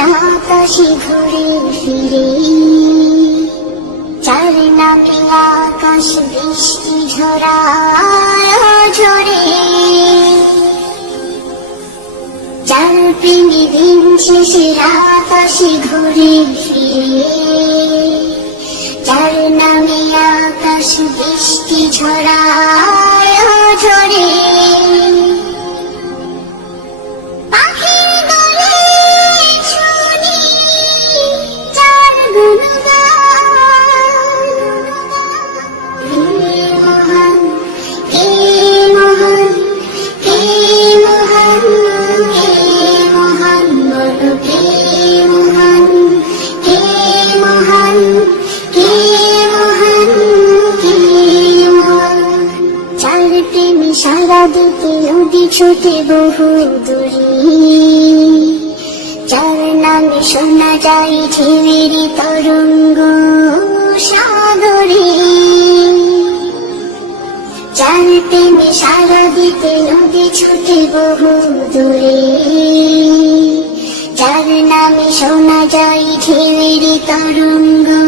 আসে ঘুরে ফিরে চার নামে আকাশ বৃষ্টি ঝরায় ঝরে চার প্রেমী দিন শেষে আসে ঘুরে ফিরে চার নামে আকাশ বৃষ্টি ঝরায় ঝরে সারা দিতে নদী ছোটে বহু দূরে যার নামে শোনা যায় ঢেউয়ের তরঙ্গ সাগরে। চার প্রেমে সারা দিতে নদী ছুটে বহু দূরে যার নামে শোনা যায় ঢেউয়ের তরঙ্গ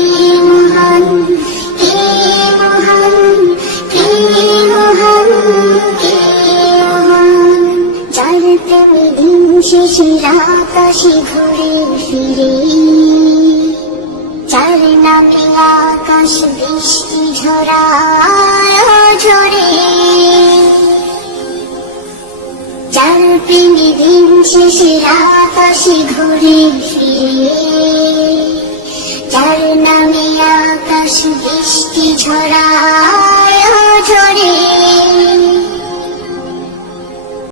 আসে ঘুরে ফিরে। চার নামে আকাশ বৃষ্টি ঝরায় ঝরে চার প্রেমী দিন শেষে আসে ঘুরে ফিরে। চার নামে আকাশ বৃষ্টি ঝরে